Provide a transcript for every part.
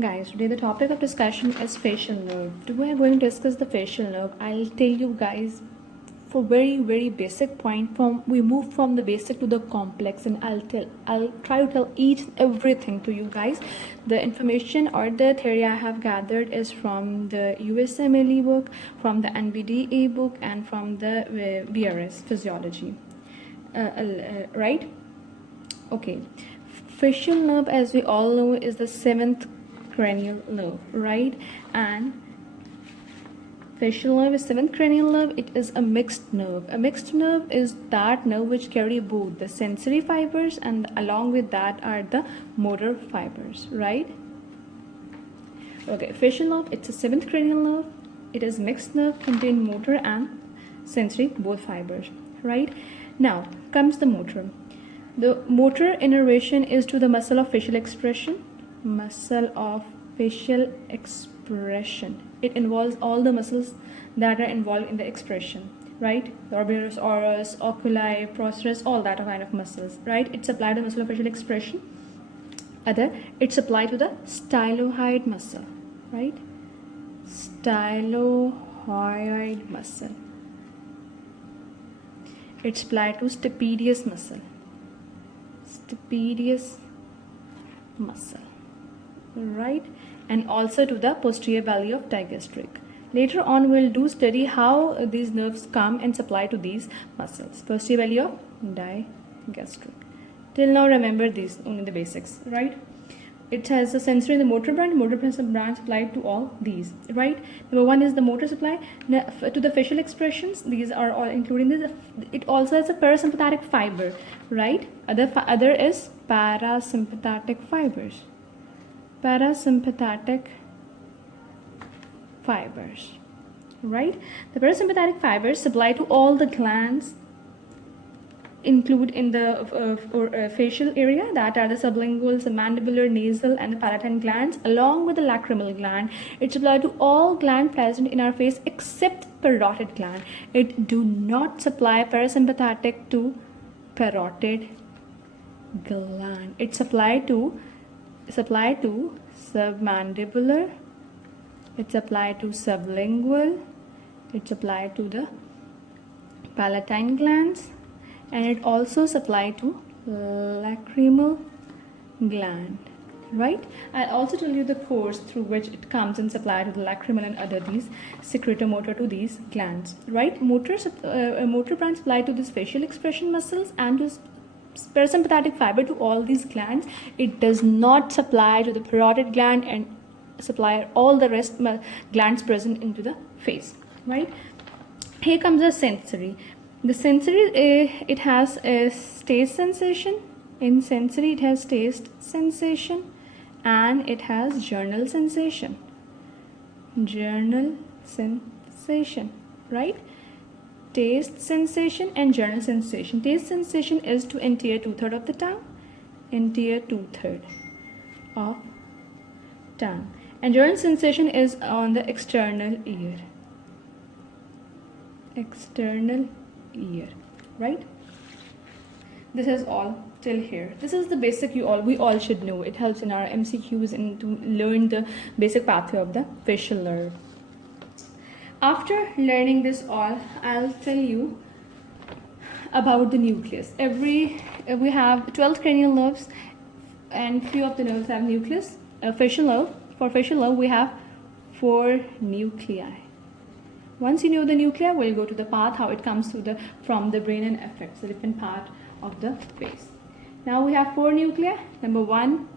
Guys, today the topic of discussion is facial nerve. Today we are going to discuss the facial nerve. I'll tell you guys for very basic point. We move from the basic to the complex, and I'll try to tell each everything to you guys. The information or the theory I have gathered is from the Usmle book, from the Nbde book, and from the BRS physiology. Right? Okay. Facial nerve, as we all know, is the seventh cranial nerve, right? And facial nerve is seventh cranial nerve. It is a mixed nerve. A mixed nerve is that nerve which carry both the sensory fibers and along with that are the motor fibers, right? Okay, facial nerve, it's a seventh cranial nerve. It is mixed nerve, contain motor and sensory both fibers, right? Now comes the motor. The motor innervation is to the muscle of facial expression. Muscle of facial expression. It involves all the muscles that are involved in the expression, right? The orbitals, oris, oculi, procerus, all that kind of muscles, right? It's applied to the muscle of facial expression. It's applied to the stylohyoid muscle, right? Stylohyoid muscle. It's applied to stapedius muscle. Stapedius muscle, right? And also to the posterior belly of digastric. Later on we'll do study how these nerves come and supply to these muscles. Posterior belly of digastric. Till now remember these, only the basics, right? It has a sensory and the motor branch. Motor branch supplied to all these, right? Number one is the motor supply to the facial expressions. These are all including this. It also has a parasympathetic fiber, right? Other is parasympathetic fibers. Parasympathetic fibers, right? The parasympathetic fibers supply to all the glands include in the facial area, that are the sublingual, submandibular, nasal and the palatine glands, along with the lacrimal gland. It's supplied to all glands present in our face except parotid gland. It do not supply parasympathetic to parotid gland. It's supplied to submandibular, it's applied to sublingual, it's applied to the palatine glands, and it also supplied to lacrimal gland, right? I'll also tell you the course through which it comes and supplied to the lacrimal and other these secretomotor to these glands, right? Motor branch supplied to this facial expression muscles and to parasympathetic fiber to all these glands. It does not supply to the parotid gland and supply all the rest glands present into the face, right? Here comes the sensory. The sensory, it has a taste sensation. In sensory, it has taste sensation and it has journal sensation. Journal sensation, right? Taste sensation and journal sensation. Taste sensation is to anterior 2/3 of the tongue. Anterior 2/3 of tongue. And journal sensation is on the external ear. External ear, right? This is all till here. This is the basic we all should know. It helps in our MCQs and to learn the basic pathway of the facial nerve. After learning this all, I'll tell you about the nucleus. We have 12 cranial nerves and few of the nerves have nucleus. Facial nerve, for facial nerve we have 4 nuclei. Once you know the nuclei, we'll go to the path, how it comes from the brain and affects the different part of the face. Now we have 4 nuclei. Number 1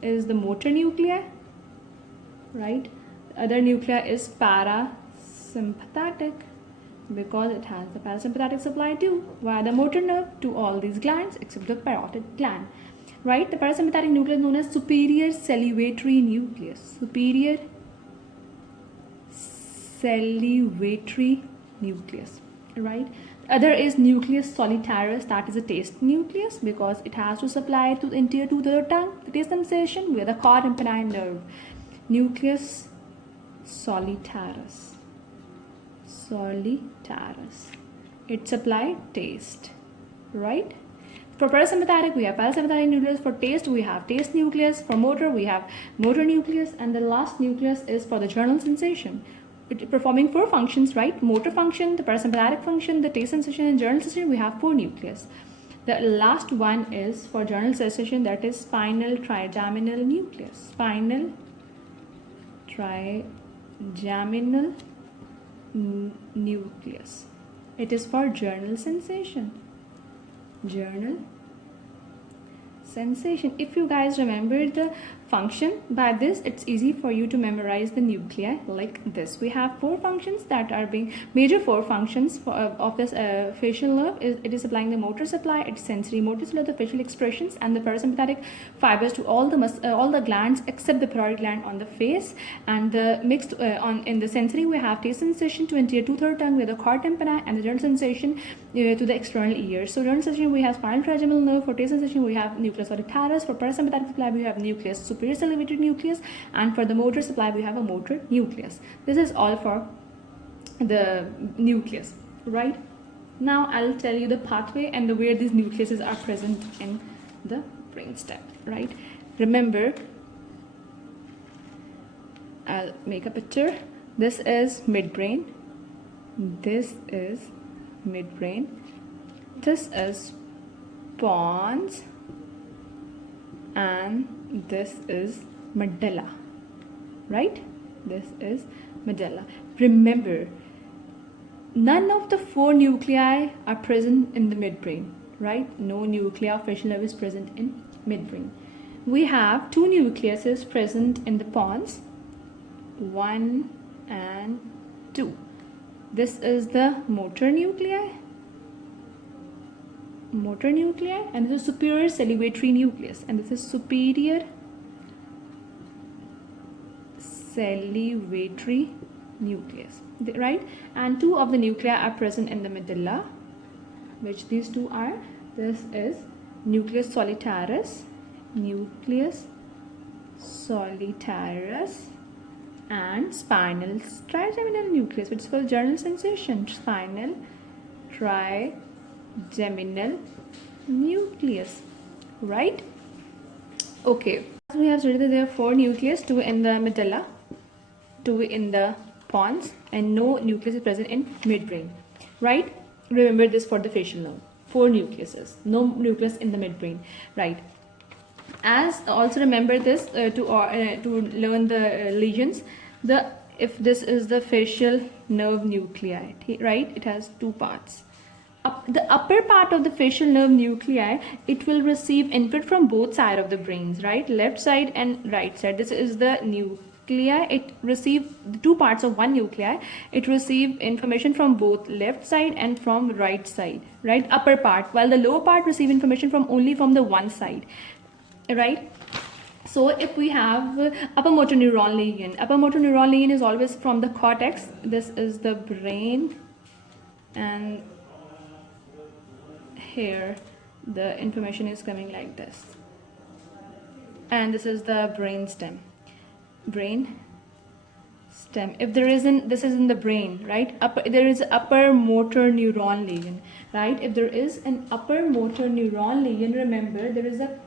is the motor nuclei, right? The other nuclei is parasympathetic because it has the parasympathetic supply too via the motor nerve to all these glands except the parotid gland, right? The parasympathetic nucleus is known as superior salivatory nucleus. Superior salivatory nucleus, right? The other is nucleus solitarius, that is a taste nucleus because it has to supply to the anterior 2/3 of the tongue, the taste sensation via the cord and penile nerve. Nucleus solitarius. It supply taste, right? For parasympathetic, we have parasympathetic nucleus. For taste, we have taste nucleus. For motor, we have motor nucleus. And the last nucleus is for the journal sensation. Performing 4 functions, right? Motor function, the parasympathetic function, the taste sensation, and journal sensation, we have 4 nucleus. The last one is for journal sensation, that is spinal trigeminal nucleus. Spinal trigeminal nucleus. It is for journal sensation. Journal sensation. If you guys remember the function by this, it's easy for you to memorize the nuclei like this. We have 4 functions that are being major 4 functions of this facial nerve. It is supplying the motor supply, its sensory motor supply, the facial expressions, and the parasympathetic fibers to all the glands except the parotid gland on the face. And the mixed in the sensory, we have taste sensation to anterior 2/3 tongue with the cord tympani, and the journal sensation to the external ear. So journal sensation, we have spinal trigeminal nerve. For taste sensation, we have nucleus solitarius. For parasympathetic supply, we have nucleus superior elevated nucleus, and for the motor supply, we have a motor nucleus. This is all for the nucleus, right? Now I'll tell you the pathway and where these nucleuses are present in the brainstem, right? Remember, I'll make a picture. This is midbrain. This is midbrain. This is pons, and this is medulla, right? This is medulla. Remember, none of the 4 nuclei are present in the midbrain, right? No nuclei of facial nerve is present in midbrain. We have 2 nucleuses present in the pons, 1 and 2. This is the motor nuclei, and this is superior salivatory nucleus, and this is superior salivatory nucleus, right? And 2 of the nuclei are present in the medulla, which these 2 are. This is nucleus solitarius, and spinal trigeminal nucleus, which is for journal sensation. Spinal trigeminal nucleus, right? Okay, we have studied that there are 4 nucleus, 2 in the medulla, 2 in the pons, and no nucleus is present in midbrain, right? Remember this for the facial nerve. 4 nucleuses, no nucleus in the midbrain, right? As also remember this to learn the lesions. If this is the facial nerve nuclei, right? It has 2 parts. The upper part of the facial nerve nuclei, it will receive input from both sides of the brains, right? Left side and right side. This is the nuclei. It receives the 2 parts of one nuclei. It receives information from both left side and from right side, right? Upper part, while the lower part receive information only from the one side, right? So if we have upper motor neuron lesion is always from the cortex. This is the brain, and here the information is coming like this, and this is the brain stem. If there isn't, this is in the brain, right? There is upper motor neuron lesion, right? If there is an upper motor neuron lesion, remember there is a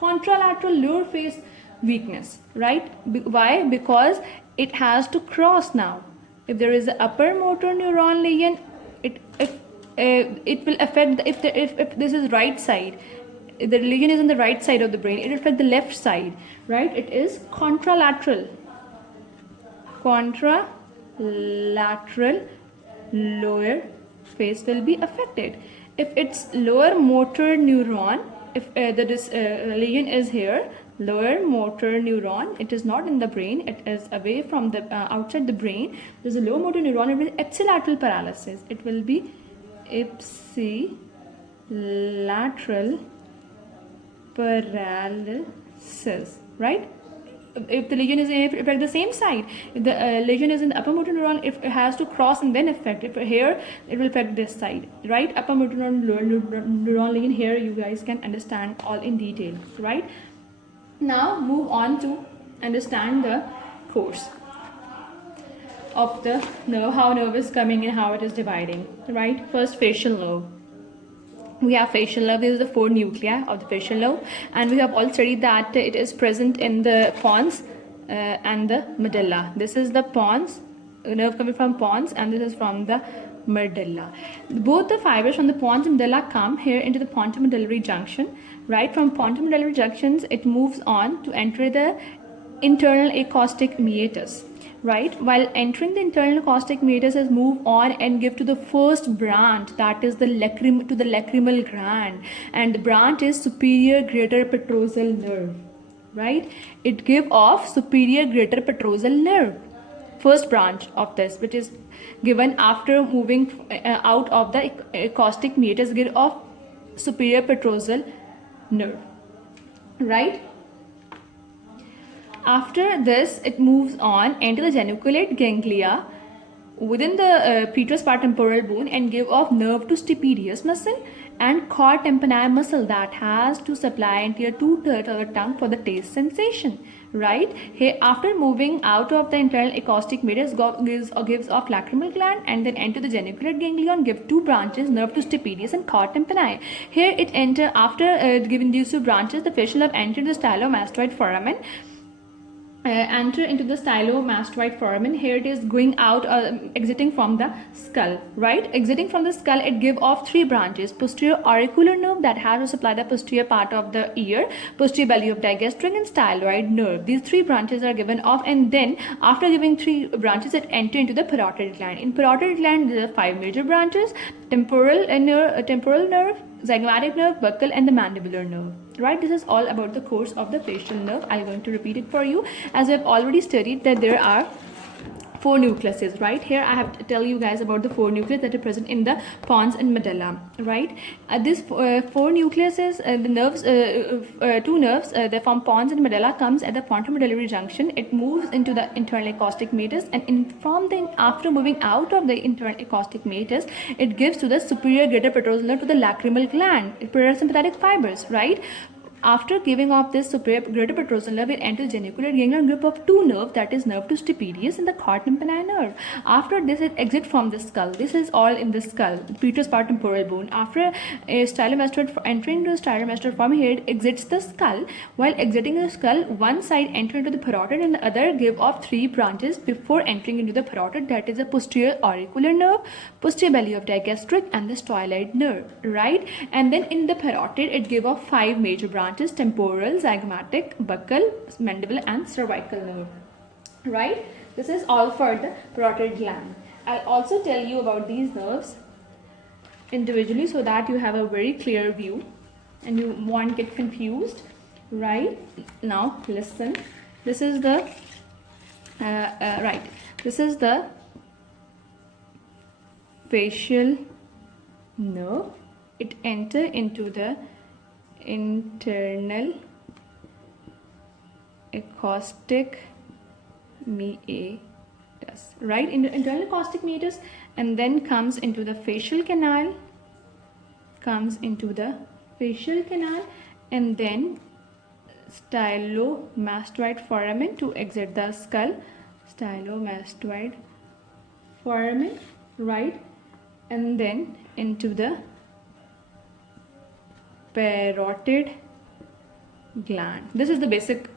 contralateral lower face weakness, right? Why? Because it has to cross now. If there is an upper motor neuron lesion, it will affect if this is right side, if the lesion is on the right side of the brain, it will affect the left side, right? It is contralateral lower face will be affected. If it's lower motor neuron, if this lesion is here, lower motor neuron, it is not in the brain, it is away from the outside the brain. There's a lower motor neuron, it will be ipsilateral paralysis. It will be ipsilateral paralysis, right? If the lesion is in affect the same side, if the lesion is in the upper motor neuron, if it has to cross and then affect. If here, it will affect this side, right? Upper motor neuron, lower neuron lesion. Here, you guys can understand all in detail, right? Now move on to understand the course of the nerve, how nerve is coming and how it is dividing, right? First, facial nerve. we have facial nerve. These are the 4 nuclei of the facial nerve, and we have all studied that it is present in the pons and the medulla. This is the pons, nerve coming from pons, and this is from the medulla. Both the fibers from the pons and medulla come here into the pontomedullary junction. Right from pontomedullary junctions, it moves on to enter the internal acoustic meatus. Right, while entering the internal acoustic meatus, is move on and give to the first branch, that is the lacrimal gland, and the branch is superior greater petrosal nerve. Right, it give off superior greater petrosal nerve, first branch of this, which is given after moving out of the acoustic meatus, give off superior petrosal nerve. Right. After this, it moves on into the geniculate ganglia within the petrospattemporal bone and give off nerve to stapedius muscle and cor tympani muscle that has to supply anterior two-thirds of the tongue for the taste sensation. Right here, after moving out of the internal acoustic meatus, gives off lacrimal gland and then enter the geniculate ganglion, give 2 branches, nerve to stapedius and cor tympani. Here it enter after giving these 2 branches, the facial nerve enter the stylomastoid foramen. Enter into the stylomastoid foramen. Here it is going out, exiting from the skull. Right, exiting from the skull, it give off 3 branches: posterior auricular nerve that has to supply the posterior part of the ear, posterior belly of digastric, and styloid nerve. These 3 branches are given off, and then after giving 3 branches, it enter into the parotid gland. In parotid gland, there are 5 major branches: temporal nerve, zygomatic nerve, buccal, and the mandibular nerve. Right, this is all about the course of the facial nerve. I'm going to repeat it for you, as we have already studied that there are 4 nucleuses. Right, here I have to tell you guys about the 4 nuclei that are present in the pons and medulla. Right, this 4 nucleuses, the nerves, 2 nerves, they from pons and medulla, comes at the pontomedullary junction. It moves into the internal acoustic meatus, and after moving out of the internal acoustic meatus, it gives to the superior greater petrosal nerve to the lacrimal gland, parasympathetic fibers. Right, after giving off this superior greater petrosal nerve, it enters geniculate ganglion group of 2 nerves, that is nerve to stapedius and the cor tympani nerve. After this, it exits from the skull. This is all in the skull, petrospattemporal bone. After a stylomastoid, entering into the stylomastoid form, here it exits the skull. While exiting the skull, one side enter into the parotid and the other give off 3 branches before entering into the parotid, that is the posterior auricular nerve, posterior belly of digastric, and the styloid nerve. Right, and then in the parotid, it give off 5 major branches: temporal, zygomatic, buccal, mandibular, and cervical nerve. Right, this is all for the parotid gland. I'll also tell you about these nerves individually so that you have a very clear view and you won't get confused. Right, now listen, this is the this is the facial nerve. It enter into the internal acoustic meatus. Right, in the internal acoustic meatus, and then comes into the facial canal, and then stylomastoid foramen to exit the skull, stylomastoid foramen. Right, and then into the parotid gland. This is the basic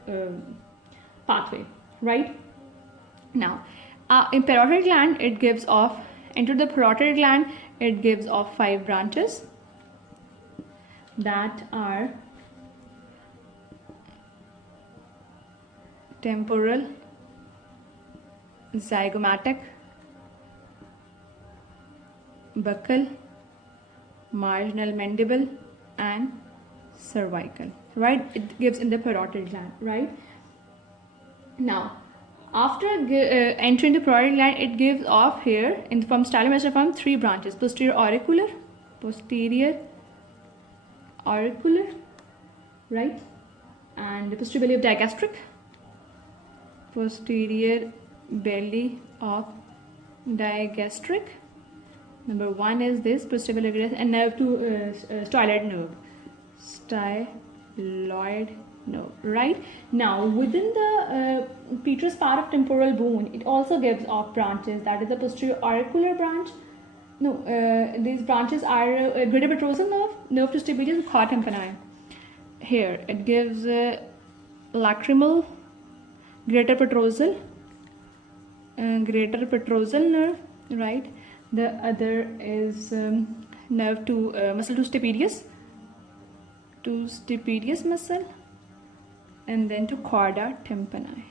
pathway. Right, now in parotid gland, it gives off, into the parotid gland, it gives off 5 branches that are temporal, zygomatic, buccal, marginal mandible, and cervical. Right, it gives in the parotid gland. Right, now after entering the parotid gland, it gives off here from stylomastoid form 3 branches: posterior auricular, right, and the posterior belly of digastric, posterior belly of digastric. Number 1 is this posterior belly, and nerve to styloid nerve, right. Now within the petrous part of temporal bone, it also gives off branches, that is the posterior auricular branch, No, these branches are greater petrosal nerve, nerve to stapedius, and quad tympani. Here it gives lacrimal, greater petrosal nerve, right? The other is nerve to muscle to stapedius muscle, and then to chorda tympani.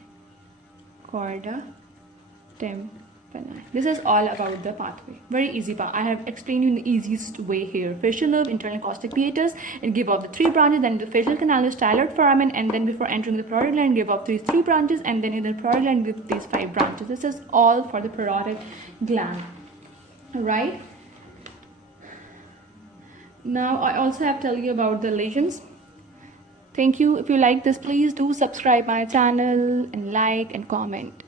This is all about the pathway. Very easy part. I have explained you in the easiest way here. Facial nerve, internal caustic hiatus, it give off the 3 branches, then the facial canal is styloid foramen, and then before entering the parotid gland, give off these 3 branches, and then in the parotid gland, give these 5 branches. This is all for the parotid gland. Right? Now, I also have to tell you about the lesions. Thank you. If you like this, please do subscribe my channel and like and comment.